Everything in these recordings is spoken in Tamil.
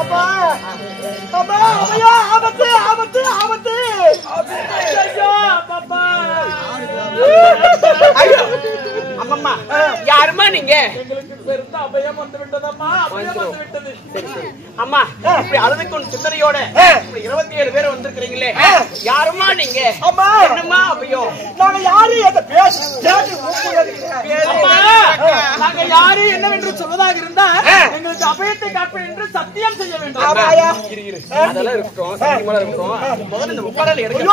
அப்பா அப்பா ஐயோ ஆபத்து ஆபத்து ஆபத்து ஐயோ பாப்பா ஐயோ அம்மம்மா யாருமா நீங்க? எங்களுக்கு பெருத்த அபயம் வந்து விட்டதம்மா, அபயம் வந்து விட்டது. சரி சரி அம்மா, இப்படி அழுதுக்கும் சிந்தனையோட 27 பேர் வந்திருக்கிறீங்களே, யாருமா நீங்க? அம்மா என்னம்மா அபயம்? நாங்க யாரு என்ற பேசு அம்மா, நாங்க யாரு என்னவென்று சொல்வதாக இருந்தா எங்களுக்கு அபயத்தை காப்பேன் என்று சத்தியம் செய்ய வேண்டும். அதெல்லாம் இருக்கட்டும், சத்தியமா இருக்கட்டும். முதல்ல இந்த முக்காடல எடுக்க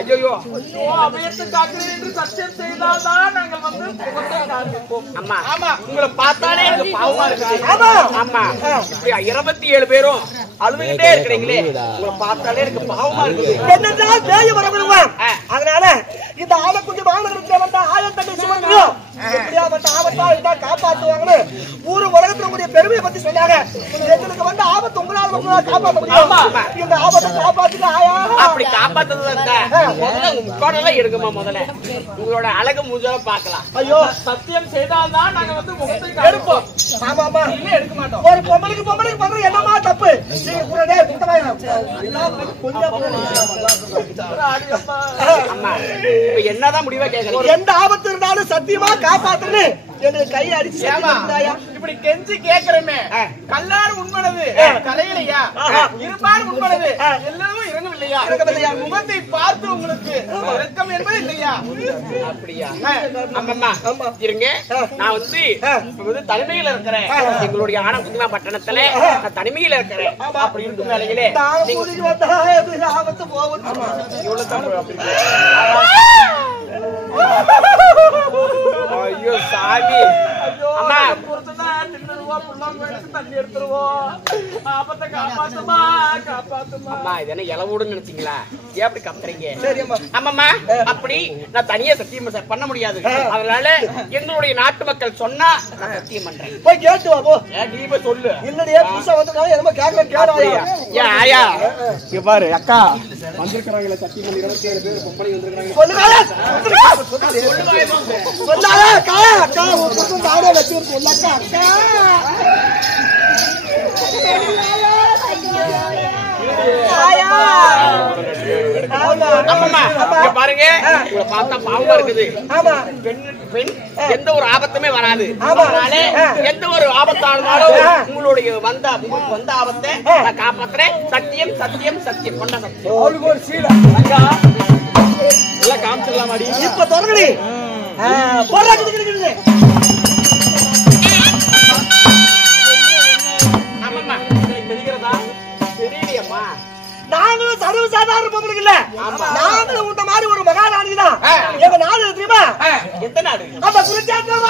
ஐயோ அபயத்தை காக்கிறேன் என்று சத்தியம் செய்தால்தான் நாங்கள் வந்து முகத்தை காண்பிப்போம். அம்மா ஆமா, உங்களை பார்த்தாலே எனக்கு பாவமா இருக்குது. ஆமா, இப்படி 27 பேரும் அழுதுகிட்டே இருக்கிறீங்களே, உங்களை பார்த்தாலே எனக்கு பாவமா இருக்குது. என்னென்றால் பேய் வரவிடுவான். அதனால இந்த ஆலக்குடி மாநகரத்தில் வந்த ஆயத்தங்கள் சுமந்துடும் எப்படியாப்பட்ட ஆபத்தா இருந்தா காப்பாற்றுவாங்கன்னு ஊரு உலகத்துல கூடிய பெருமையை பத்தி சொன்னாங்க. எங்களுக்கு வந்து ஆபத்து உங்களால் காப்பாற்ற முடியும். இந்த ஆபத்தை காப்பாத்துக்க ஆயா. அப்படி காப்பாத்துறது முதல்ல உங்க முக்காடெல்லாம் எடுக்குமா, முதல்ல உங்களோட அழகு மூஞ்சால பாக்கலாம். ஐயோ சத்தியம் செய்தால்தான் நாங்க வந்து முகத்தை எடுப்போம். ஆமா ஆமா, இல்ல எடுக்க மாட்டோம். ஒரு பொம்பளைக்கு பண்றது என்னமா தப்பு? நீங்க கூடவே அம்மா, இப்ப என்னதான் முடிவா கேட்கறீங்க? எந்த ஆபத்து இருந்தாலும் சத்தியமா காப்பாத்துன்னு எங்களுக்கு கை அடிச்சு இப்படி கெஞ்சி கேக்குறமே, கல்லாறு உண்மனது கலையிலையா, இருப்பாடு உண்மனது எல்லாரும் இறங்கவில்லையா? முகத்தை பார்த்து உங்களுக்கு இறக்கம் என்பது இல்லையா? அப்படியா? அம்மம்மா இருங்க, நான் வந்து தனிமையில இருக்கிறேன். எங்களுடைய ஆனகுந்திமா பட்டணத்துல நான் தனிமையில இருக்கிறேன். அப்படி இருக்கும் வேலையிலே ஆபத்து போகும். ஐயோ சாமி, அம்மா தண்ணி எடுத்துருவோம். ஆபத்தை காப்பாத்துமா காப்பாத்துமா. அம்மா இது என்ன இளவோடுன்னு நினைச்சீங்களா? ஏன் அப்படி கத்துறீங்க? ஆமாம்மா, அப்படி நான் தனியா சத்தியம் பண்ண முடியாது. அதனால எங்களுடைய நாட்டு மக்கள் சொன்னா நான் சத்தியம் பண்றேன். போய் கேட்டு வா போ. நீ போய் சொல்லு. இல்லையே புதுசா வந்தனால என்னமோ கேட்கல கேடாயா. ஏன் ஆயா இங்க பாரு அக்கா வந்திருக்காங்களே, சத்தியம் பண்ணி 27 பேர் பொம்பளை வந்திருக்காங்க. சொல்லாத அக்கா அக்கா ஒரு பக்கம் தாடே வச்சு சொல்லாக்கா அக்கா. பாருங்க, உங்களை பார்த்தா பாவமா இருக்குது. பெண் எந்த ஒரு ஆபத்துமே வராது. அதனால எந்த ஒரு ஆபத்தானாலும் உங்களுடைய வந்த ஆபத்தை நான் காப்பாத்துறேன். சத்தியம் சத்தியம் சத்தியம் கொண்ட சத்தியம். அவளுக்கு ஒரு சீடா எல்லாம் காமிச்சிடலாம். அடி இப்ப தொடங்கடி நாங்களும் சர்வசாதாரண பொம்பளை இல்ல. நாங்களும் உண்ட மாதிரி ஒரு மகாராணி தான். எங்க நாடு தெரியுமா? எந்த நாடு? அப்ப குறிச்சாட்டு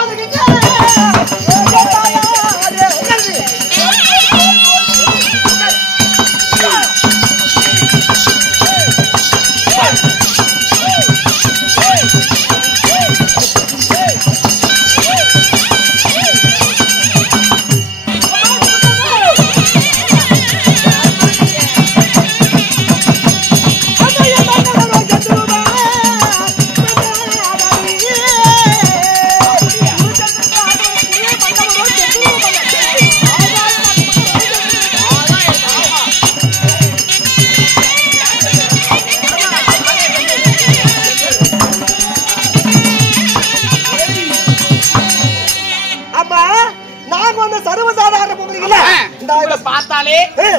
பார்த்தாலே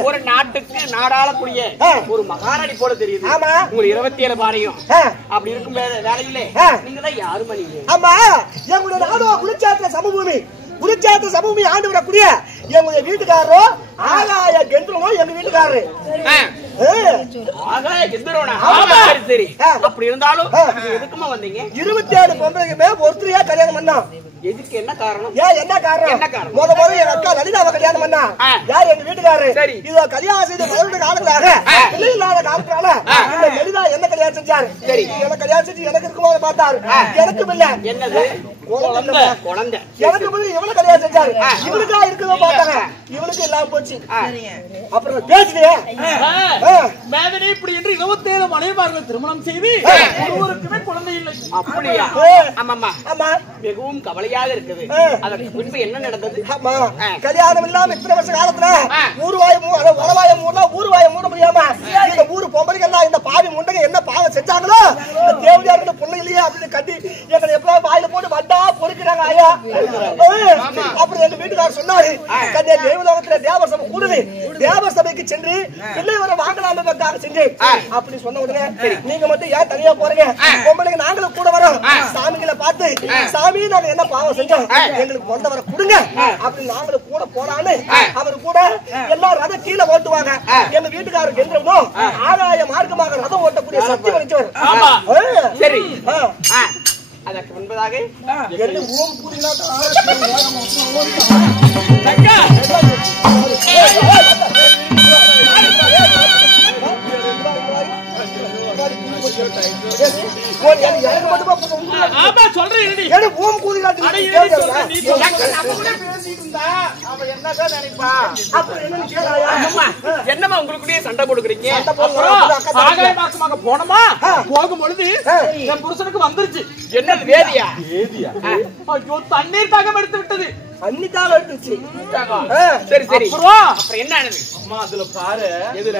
ஒரு நாட்டுக்கு நாடாளக்கூடிய ஒரு மகாராணி போல தெரியுது. உங்களுக்கு 27 பாரையும் அப்படி இருக்கும் வேலையிலே நீங்க தான் யாரு மணிங்க? ஆமா, எங்களுடைய நாடு குளிச்சாத்திர சமபூமி. குளிச்சாத்திர சமபூமி ஆண்டு விடக்கூடிய எங்களுடைய வீட்டுக்காரரோ ஆகாய கெந்திரனோ எங்க வீட்டுக்காரரு. சரி, அப்படி இருந்தாலும் எதுக்குமா வந்தீங்க? 27 பொம்பளைக்குமே ஒருத்தரையா கல்யாணம் பண்ணோம். எதுக்கு? என்ன காரணம்? என்ன காரணம்? முதல்ல எங்க அக்கா லலிதாவை கல்யாணம் பண்ணா. யார்? எங்க வீட்டுக்காரரு. இதோ கல்யாணம் செய்த 12 காலங்களாக பிள்ளை இல்லாத காலத்தால இந்த லலிதா என்ன கல்யாணம் செஞ்சாரு? சரி, என்ன கல்யாணம் செஞ்சு எனக்கு இருக்கும்போது பார்த்தாரு. எனக்கும் இல்ல. என்னது? குழந்தை எனக்கு இவனுக்கு கல்யாணம் செஞ்சாரு. இவனுக்கா இருக்குதோ பார்த்தாங்க, இவனுக்கு எல்லாம் போச்சு. அப்புறம் பேசுறியா மேதனே இப்படி என்று 27 மனைவிமார்கள் திருமணம் செய்து ஒருவருக்குமே குழந்தை இல்லை. அப்படியா? ஆமா. மிகவும் கவலையாக இருக்குது. அதற்கு பின்பு என்ன நடந்தது? ஆமா, கல்யாணம் இல்லாம இத்தனை வருஷ காலத்துல ஊர்வாய மூட முடியாம இந்த ஊரு பொம்பளைகள்லாம் இந்த பாவி முண்டங்க என்ன பாவம் செஞ்சாங்களோ இந்த தேவதையாருக்கு பொண்ணு இல்லையே அப்படின்னு கட்டி எங்களை எப்ப வாயில போட்டு வண்டா பொறுக்கிறாங்க ஐயா. அப்புறம் எங்க வீட்டுக்காரர் சொன்னாரு, கண்ணே தேவலோகத்துல தேவ சபை கூடுது, தேவ சபைக்கு சென்று பிள்ளை வர வாங்கலாம செஞ்சு அப்படி சொன்ன உடனே நீங்க மட்டும் ஏன் தனியா போறீங்க, பொம்பளைங்க நாங்களும் கூட வரோம், சாமிகளை பார்த்து சாமி நாங்க என்ன பாவம் செஞ்சோம் எங்களுக்கு பொந்த வர கொடுங்க அப்படி நாங்களும் கூட போறான்னு அவரு கூட எல்லாரும் ரதம் கீழே ஓட்டுவாங்க. எங்க வீட்டுக்காரர் என்றும் ஆகாய மார்க்கமாக ரதம் ஓட்டக்கூடிய சக்தி வலிச்சவர். சரி, அதற்கு முன்பதாக என்னமா உங்களுக்குள்ளே சண்டை போடுக்கிறீங்க? போனமா போகும் பொழுது என் புருஷனுக்கு வந்துருச்சு. என்னது வேதியா? ஐயோ, தண்ணீர் தாகம் எடுத்து விட்டது. அன்னிதாக எடுத்துச்சு. சரி சரி, அப்புறம் என்ன ஆனது? அம்மா அதுல பாரு. எதுல?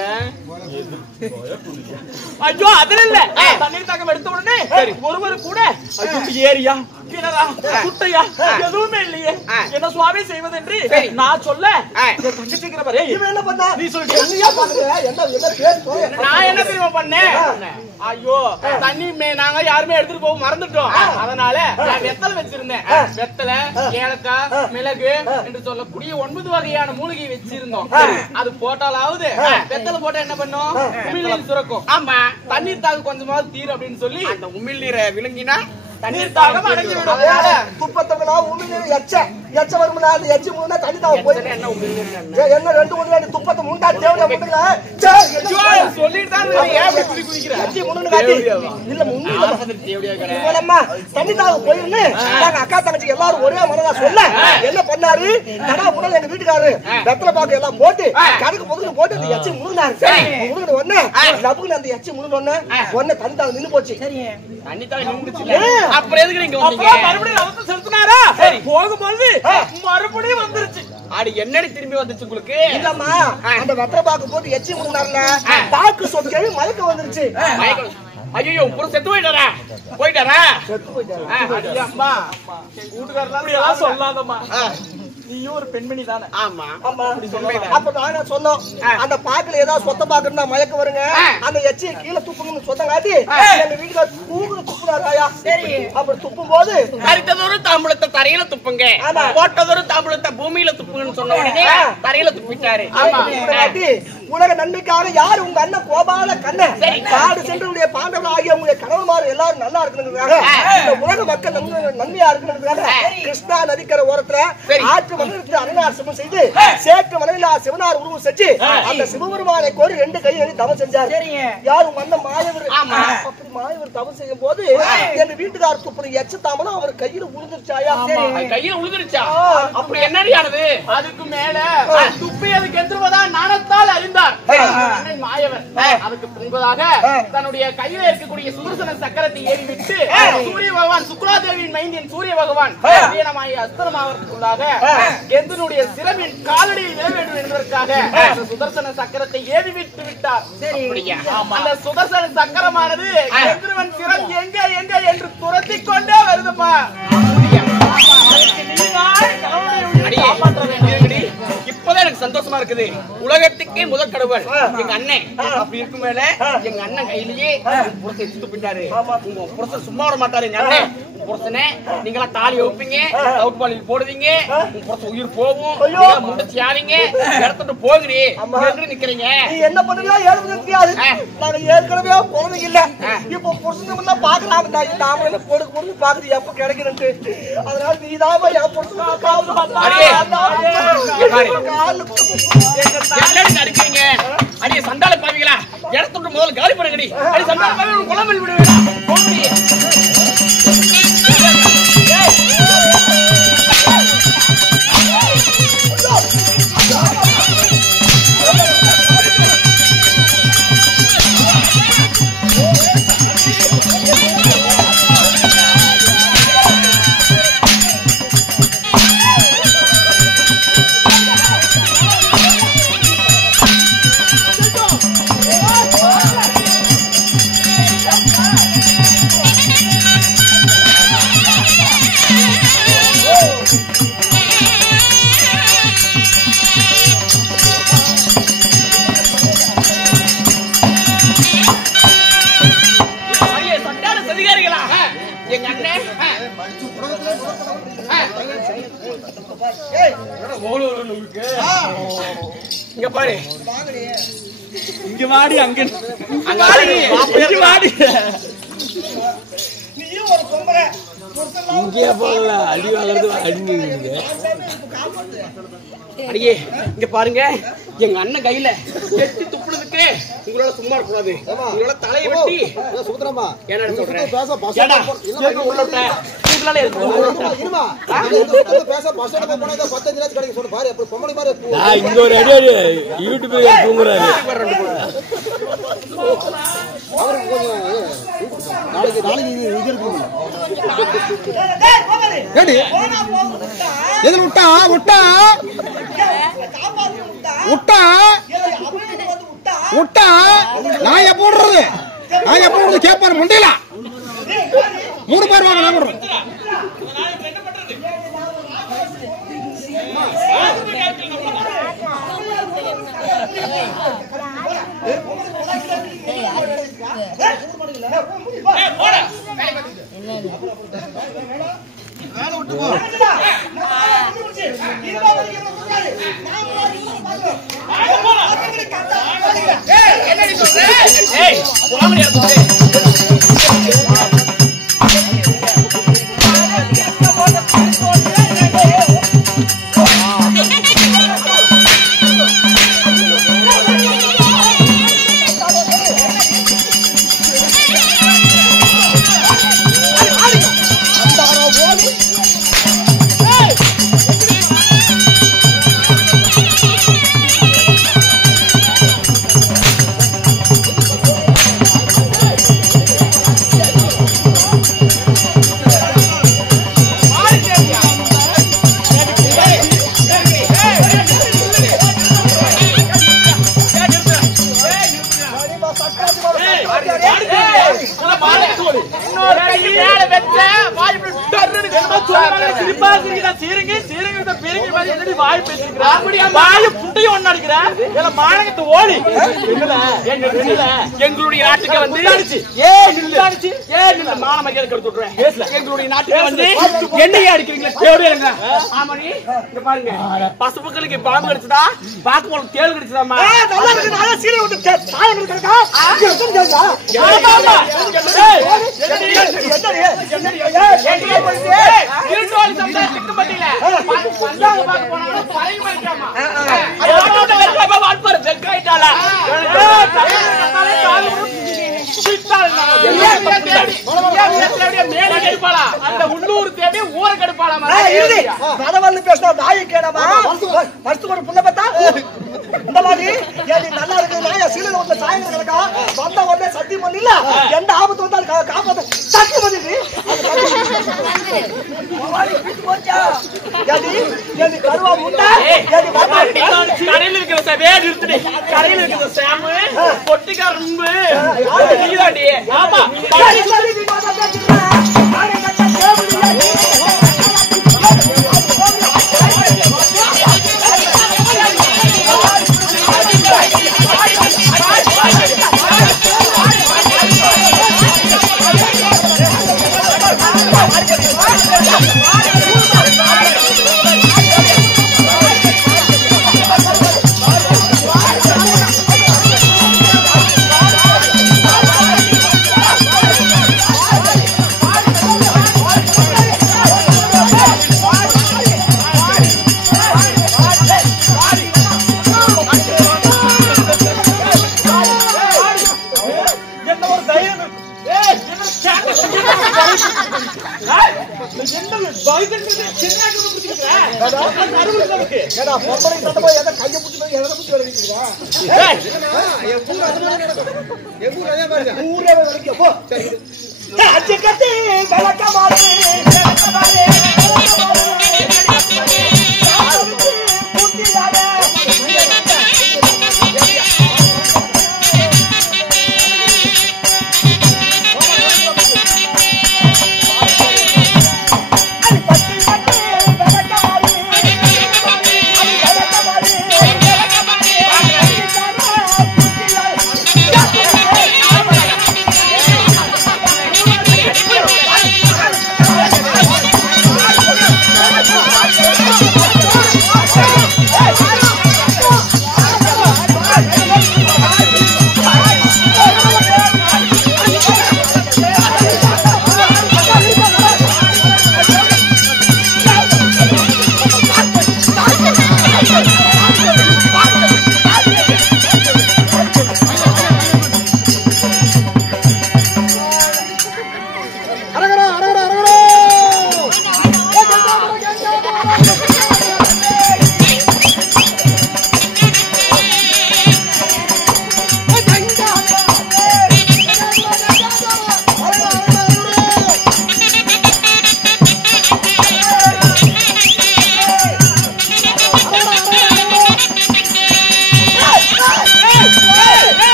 ஐயோ அதுல இல்ல, தண்ணீர் தாகம் எடுத்த உடனே ஒருவர் கூட ஏரியா கிணறா குட்டையா எதுவுமே இல்லையே, என்ன சுவாமி செய்வதென்று நான் சொல்ல தங்கச்சிக்கிறவரே இவன் என்ன பண்ணா? நீ சொல்லிட்டு நான் என்ன தெரியுமா பண்ணேன்? ஐயோ தண்ணி நாங்க யாருமே எடுத்துட்டு போக மறந்துட்டோம். அதனால நான் வெத்தலை வச்சிருந்தேன். வெத்தலை, ஏலக்காய், மிளகு என்று சொல்லக்கூடிய 9 வகையான மூலிகை வச்சிருந்தோம். அது போட்டாலாவது வெத்தலை போட்டா என்ன பண்ணும்? உமிழ்நீர் சுரக்கும். ஆமா, தண்ணீர் தாக கொஞ்சமாவது தீரும் அப்படின்னு சொல்லி அந்த உமிழ்நீரை விழுங்கினா தண்ணீர் தாகம் அடைஞ்சிடும். அதனால துப்பத்தவங்களா உமிழ்நீர் எச்ச வரும்னா அந்த எச்சி மூணா தண்ணி தாகம் போய் என்ன உமிழ்நீர் என்ன 2 துப்பத்தை முண்டா தேவல முண்டல சொல்லிட்டு தான் ஏன் இப்படி குதிக்கிற? எச்சி முன்னு காட்டி இல்ல முன்னு தேவடியா கடை இவளம்மா தண்ணி தாகம் போயிருந்து நாங்க அக்கா தங்கச்சி எல்லாரும் ஒரே மனதா சொல்ல என்ன பண்ணாரு? கடா முடல எங்க வீட்டுக்காரரு வெத்தலை பாக்கு எல்லாம் போட்டு கணக்கு பொதுக்கு போட்டு அந்த எச்சி முன்னாரு. முடுன உடனே லபுக்கு அந்த எச்சி முடுன உடனே தண்ணி தாகம் நின்னு போச்சு. தண்ணி தாகம் நின்னுச்சு. அப்புறம் எதுக்கு நீங்க வந்தீங்க? மறுபடியும் ரதத்தை செலுத்தினாரா? போகும்போது மறுபடியும் வந்துருச்சு. ஆடி என்னடி திரும்பி வந்துச்சு உங்களுக்கு? இல்லம்மா, அந்த வெத்தலை பாக்கு போட்டு எச்சி முன்னாருல பாக்கு சொக்கவே மயக்கம் வந்துருச்சு. ஐயோ புறம் செத்து போயிட்டாரா? செத்து போயிட்டாரு. அம்மா கூட்டுக்காரலாம் சொல்லாதம்மா, நீயும் ஒரு பெண்மணி தானே? ஆமா ஆமா, அப்ப நாங்க சொன்னோம் அந்த பாக்குல ஏதாவது சொத்த பாக்குன்னா மயக்கம் வருங்க, அந்த எச்சியை கீழே துப்புங்கன்னு சொத்தம் காட்டி எங்க வீட்டுல துப்புனாராயா. சரி, அப்படி துப்பும் போது கரித்ததொரு தாம்பூலத்தை தரையில துப்புங்க, போட்டதொரு தாம்பூலத்தை பூமியில துப்புங்கன்னு சொன்ன உடனே தரையில துப்பிட்டாரு. உலக நன்மைக்காக யாரு உங்க அண்ணன் கோபால கண்ணன் காடு சென்று பாண்டவர்கள் ஆகிய உங்களுடைய கணவன்மார் எல்லாரும் நல்லா இருக்கணுங்கிறதுக்காக, இந்த உலக மக்கள் நன்மையா இருக்கணுங்கிறதுக்காக கிருஷ்ணா நதிக்கரை ஓரத்துல ஆற்று மண்டலத்தில் அரணாசிரமம் செய்து சேற்று மணலில் சிவனார் உருவம் செஞ்சு அந்த சிவபெருமானை கோரி 2 கை எழுதி தவம் செஞ்சார். யார் உங்க அண்ணன் மாயவர். அப்படி மாயவர் தவம் செய்யும் போது எங்க வீட்டுக்காரர் துப்புற எச்ச தாமலும் அவர் கையில உழுந்துருச்சாயா. கையில உழுந்துருச்சா? அப்படி என்னடி ஆனது? அதுக்கு மேல துப்பி அதுக்கு எதிர்வதா நாணத்தால் அறிந்தார் மாயவர். அதுக்கு முன்பதாக தன்னுடைய கையில இருக்கக்கூடிய சுதர்சன சக்கரத்தை ஏறி விட்டு சூரிய பகவான் சுக்ராதேவியின் மைந்தியன் சூரிய பகவான் அஸ்தமாவதற்குள்ளாக கெந்தனுடைய சிரமின் காலடியில் விழ வேண்டும் என்பதற்காக சுதர்சன சக்கரத்தை ஏறி விட்டு விட்டார். அந்த சுதர்சன சக்கரமானது கெந்தவன் சிரம் எங்க எங்க என்று துரத்தி கொண்டே வருதுமா. இப்பதான் எனக்கு சந்தோஷமா இருக்குது. உலகத்துக்கே முதல் கடவுள் எங்க அண்ணன். அப்படி இருக்கும் மேல எங்க அண்ணன் கையிலேயே புருஷனை சுத்து போயிட்டாரு. உங்க புருஷன் சும்மா விட மாட்டாரு. எங்க அண்ணன் புருஷனே நீங்களா தாலி வைப்பீங்க, அவுட் பாலில் போடுவீங்க, உங்க புருஷன் உயிர் போகும், முடிச்சு ஆவீங்க, இடத்துட்டு போகிறீ என்று நிக்கிறீங்க. நீ என்ன பண்ணுவியா ஏழுவது தெரியாது. நாங்க ஏற்கனவே குழந்தை இல்ல, இப்ப புருஷன் பாக்கலாம். நாம என்ன போடு போடு பாக்குது எப்ப கிடைக்குது. அதனால நீதான் என் புருஷன் அடிக்கிறீங்க. அடிய சண்டால பாவீங்களா? இடத்துட்டு முதல்ல காலி பண்ணுங்கடி. அடி சண்டால பாவி குழம்பில் விடுவீங்களா? எங்க அண்ணன் இங்க பாரு, இங்க வாடி, அங்க அங்க வாடி, இங்க வாடி. நீயும் ஒரு பொம்பளை இங்கே போகல அடி வளர்ந்து அடிங்க. அடியே இங்க பாருங்க, எங்க அண்ணன் கையில கெட்டி துப்புனதுக்கு உங்களோட சும்மா இருக்கக்கூடாது. உங்களோட தலையை வெட்டி சுத்தரமா என்ன சொல்றேன் ஏடா, சேர்த்து உள்ள விட்ட. உங்களால இருக்கு. இங்க ஒரு அடி அடி யூடியூப்ல தூங்குறாரு. எதில் விட்டா விட்டா விட்டா விட்டா நான் எப்ப விடுறது, நான் எப்ப விடுறது கேட்பாரு முண்டையில 3 பேர் வாங்க நான் விடுறேன். என்னடி சொல்ற? ஏய் போங்கடி போங்க. எங்களுடைய நாட்டுக்கு வந்து எங்களுடைய நாட்டுக்கு வந்து என்னையே அடிக்கிறீங்களா? ஆமாடி இங்க பாருங்க, பசுப்புக்களுக்கு பாம்பு கடிச்சதா, பாக்கு தேள் கடிச்சதாமா? உள்ளூர் தேடி ஊரை கெடுப்பாளா? பேசினா நாயை கேடாமா? புள்ள பார்த்தா இந்த மாதிரி நல்லா இருக்கு. நாயா சீலையில வந்து சாயங்க கிடக்கா வந்த உடனே சத்தியம் பண்ணல, எந்த ஆபத்து வந்தாலும் காப்பாத்த சத்தியம் பண்ணிட்டு கருவா முட்டை கடையில் இருக்கிற வேடு இருக்குது, கடையில் இருக்கிற சாமு பொட்டிக்காரம்பு. ஆமா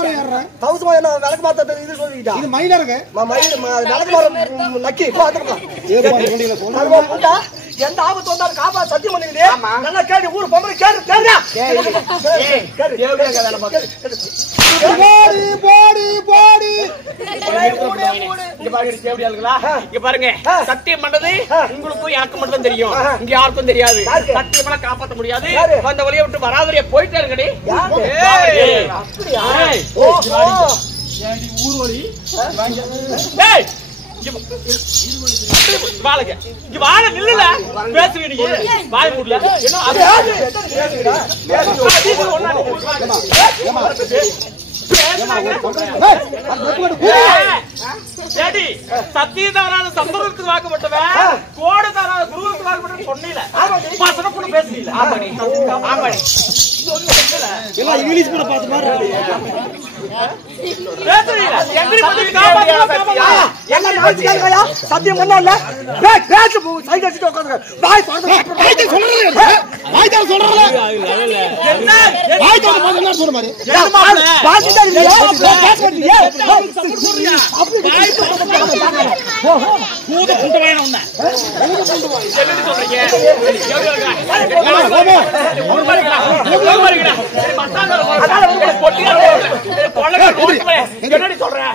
மரம் ஏறுறேன். தவசுமா என்ன விளக்கு மாத்த இது சொல்லிக்கிட்டா இது மயிலருங்க. விளக்கு மாற நக்கி பாத்துக்கலாம். எந்த ஆபத்து வந்தாலும் காப்பா சத்தியம் பண்ணிக்கிட்டே நல்லா கேட்டு ஊரு பொம்பளை கேட்டு பாருங்க, சத்தியம் பண்ணது உங்களுக்கும் எனக்கு மட்டும் தெரியும், இங்க யாருக்கும் தெரியாது. சத்தியமெல்லாம் காப்பாற்ற முடியாது. அந்த வழியை விட்டு வராதே போயிட்டாருங்கடி. ஊர்வழி வாழ நில்லுல பேசுவீங்க வாய் மூடல சத்தியதவரான சந்தர்ப்பத்துக்கு வாக்கப்பட்டவன் கோடு தவறான குருவுக்கு வாக்கப்பட்ட சொன்னீல பாசன கூட பேசுறீல. இங்கிலீஷ் கூட பாத்து பாரு. சத்தியம் பண்ணல என்னடி சொல்றேன்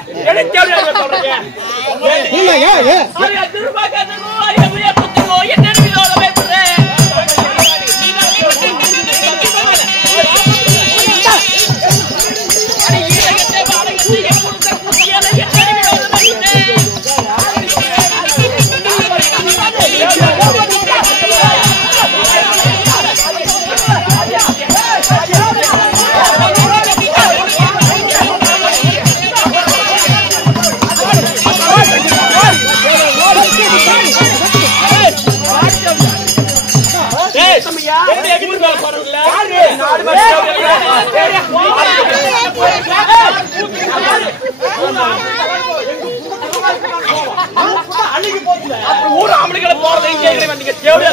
ஊர் ஆம்பளைகளை போறது இங்கே வந்தீங்க தேவையா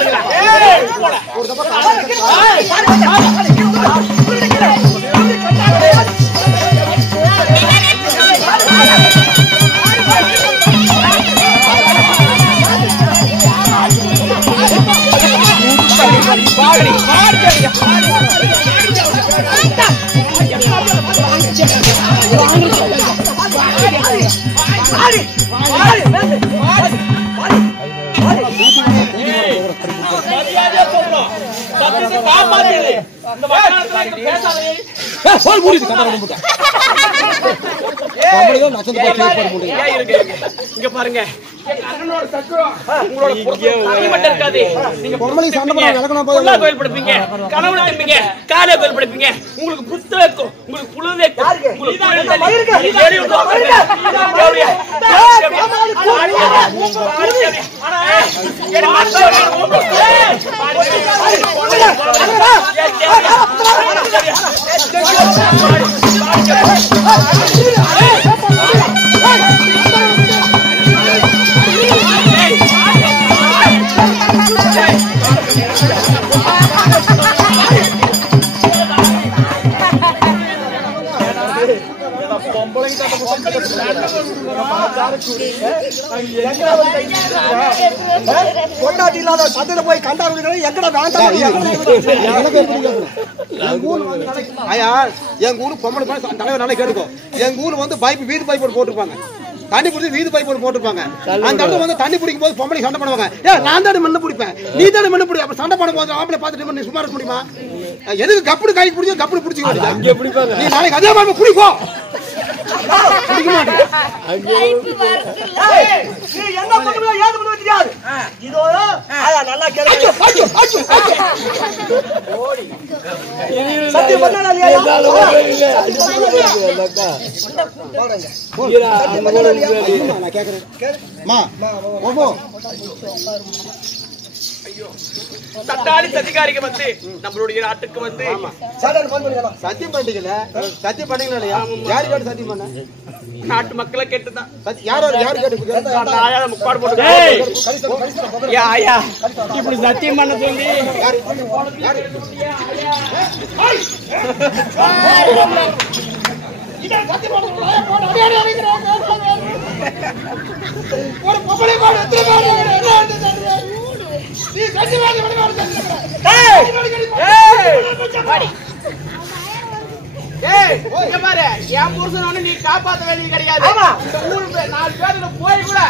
இங்க பாருங்க, கோயில் படுப்பீங்க, கனவுல திரும்பீங்க, காலை கோயில் படுப்பீங்க, உங்களுக்கு புத்து வைக்கும், உங்களுக்கு புழு வைக்கும். கொண்டாட்டி இல்லாத சந்தையில போய் கண்டாரு எங்கட வேண்டாம். எங்க ஊரு பொம்பளை தலைவர் நல்லா கேட்டுக்கோ. எங்க ஊர்ல வந்து பைப் வீடு பைப் போட்டுருப்பாங்க, தண்ணி பிடிச்சி வீடு பைப் போட்டுருப்பாங்க. அந்த இடத்துல வந்து தண்ணி பிடிக்கும் போது பொம்பளை சண்டை பண்ணுவாங்க. நான் தானே மண்ணு பிடிப்பேன், நீ தானே மண்ணு பிடி. அப்ப சண்டை பண்ணும் போது ஆம்பளை பார்த்துட்டு நீ சும்மா இருக்க முடியுமா? எதுக்கு கப்புடு கைக்கு பிடிச்சோ கப்புடு பிடிச்சிக்க. நீ நாளைக்கு அதே மாதிரி குடிக்கும். என்ன பண்ணுவா ஏது பண்ண தெரியாது. இதோ நல்லா கேளுங்க. சத்தியம் பண்ணல நான் கேக்குறேன். சட்டாளி சதிகாரிக்கு வந்து நம்மளுடைய நாட்டுக்கு வந்து சத்தியம் பண்ணிக்கல. சத்தியம் பண்ணீங்களா இல்லையா? யாரு கேட்டு சத்தியம் பண்ண? நாட்டு மக்களை கேட்டுதான். யாரு கேட்டு முப்பாடு போட்டு ஆயா இப்படி சத்தியம் பண்ண சொல்லி ஒரு பொம்பளை மாடு எத்தனை பேர் நீ சத்தியவாதி பாரு என் புருஷன் நீ காப்பாத்த வேண்டியது கிடையாது. இந்த ஊருக்கு 4 பேர்ல போய் கூட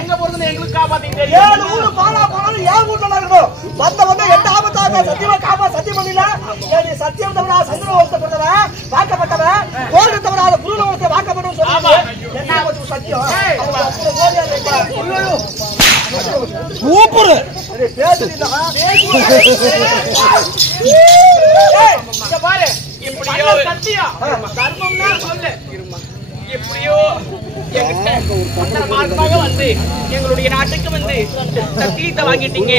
எங்க புருஷன் எங்களுக்கு காப்பாத்திட்டு தெரியும். 7 ஊரு பாலா போனாலும் ஏன் ஊர்ல இருக்கணும். வந்து எந்த ஆபத்தாக சத்தியமா சத்தியம் பண்ணல. நீ சத்தியம் தவிர சந்திர ஒருத்தவ வாக்கப்பட்டவன் கோடு தவிர குருல ஒருத்த வாக்கப்பட்டவன் சொல்லுவாங்க. என்ன சத்தியம் சூப்பர் பாரு எப்படியோ சத்தியம் தர்மம்னா சொல்லு எப்படியோ எங்கிட்ட மார்க்கமாக வந்து எங்களுடைய நாட்டுக்கு வந்து சத்தியத்தை வாங்கிட்டீங்க.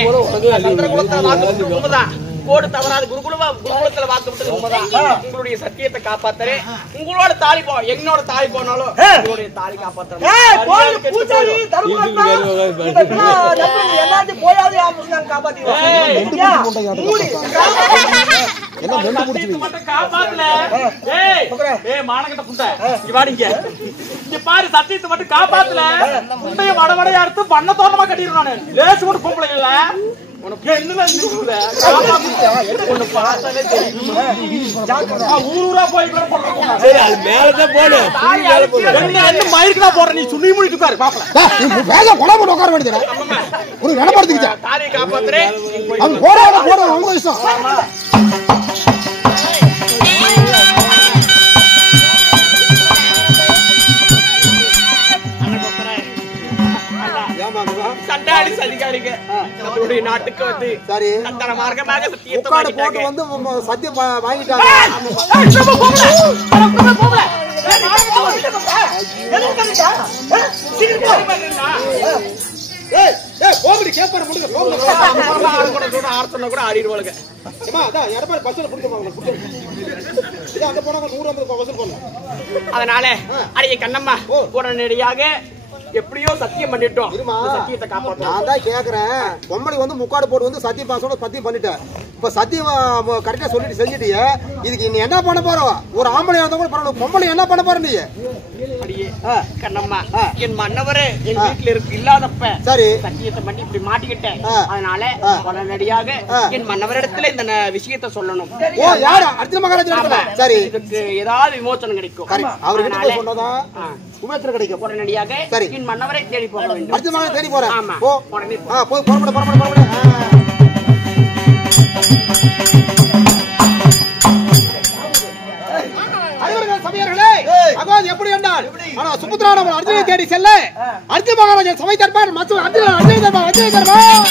சந்திரகுலத்துல வாக்கப்பட்டது உண்மைதான், கோடு தவறாது குருகுலத்துல வாக்கப்பட்டது உண்மைதான். உங்களுடைய சத்தியத்தை காப்பாத்துறேன். உங்களோட தாலி என்னோட தாலி போனாலும் உங்களுடைய தாலி காப்பாத்துறேன். பாரு சத்தியத்தை மட்டும் காப்பாத்தல முட்டைய வடவடையா எடுத்து பண்ண தோரணமா கட்டிடுறானு லேசு மட்டும் பொம்பளைங்கள உனக்கு என்ன ஊரூரா போய் மேலதான் போடு மயிருக்குதா போடுற நீ சுண்ணி முடிட்டு பாரு உட்கார வேண்டியது ஒரு நடப்படுத்திக்கிட்ட தாலியை காப்பாத்துறேன். அவங்க போட அவங்க இஷ்டம். சண்டாளி அதிகாரிங்க நம்மளுடைய நாட்டுக்கு வந்து சரி தர மார்க்கமாக சத்தியத்தை போட்டு வந்து சத்தியம் வாங்கிட்டாங்க. கூட ஆடிடுவாங்க. அதனால அடைய கண்ணம்மா உடனடியாக எப்படியோ சத்தியம் பண்ணிட்டோம். சத்தியத்தை காப்பாற்ற நான் தான் கேக்குறேன். பொம்பளை வந்து முக்காடு போட்டு வந்து சத்தியம் பாசோட சத்தியம் பண்ணிட்டேன். இப்ப சத்தியம் கரெக்டா சொல்லிட்டு செஞ்சுட்டிய. இதுக்கு நீ என்ன பண்ண போற? ஒரு ஆம்பளை இருந்தா கூட பரவாயில்ல, பொம்பளை என்ன பண்ண போற நீ? அடியே கண்ணம்மா என் மன்னவரே என் வீட்டுல இல்லாதப்ப சரி சத்தியத்தை பண்ணி இப்படி மாட்டிக்கிட்டேன். அதனால உடனடியாக என் மன்னவரிடத்துல இந்த விஷயத்தை சொல்லணும். ஓ யாரு அர்ஜுன மகாராஜா? சரி இதுக்கு ஏதாவது விமோசனம் கிடைக்கும். அவர்கிட்ட போய் சொன்னதான் விமோசனம் கிடைக்கும். உடனடியாக சரி என் மன்னவரை தேடி போக வேண்டும். அர்ஜுன மகாராஜா தேடி போறேன். ஆமா போ உடனே போய் புறப்பட எப்படி என்றால் ஆனா சுபத்ரான அர்ஜுனை தேடி செல்ல அர்ஜுன மகாராஜன் சபை தர்பார் மற்றும் அர்ஜுன தர்பார்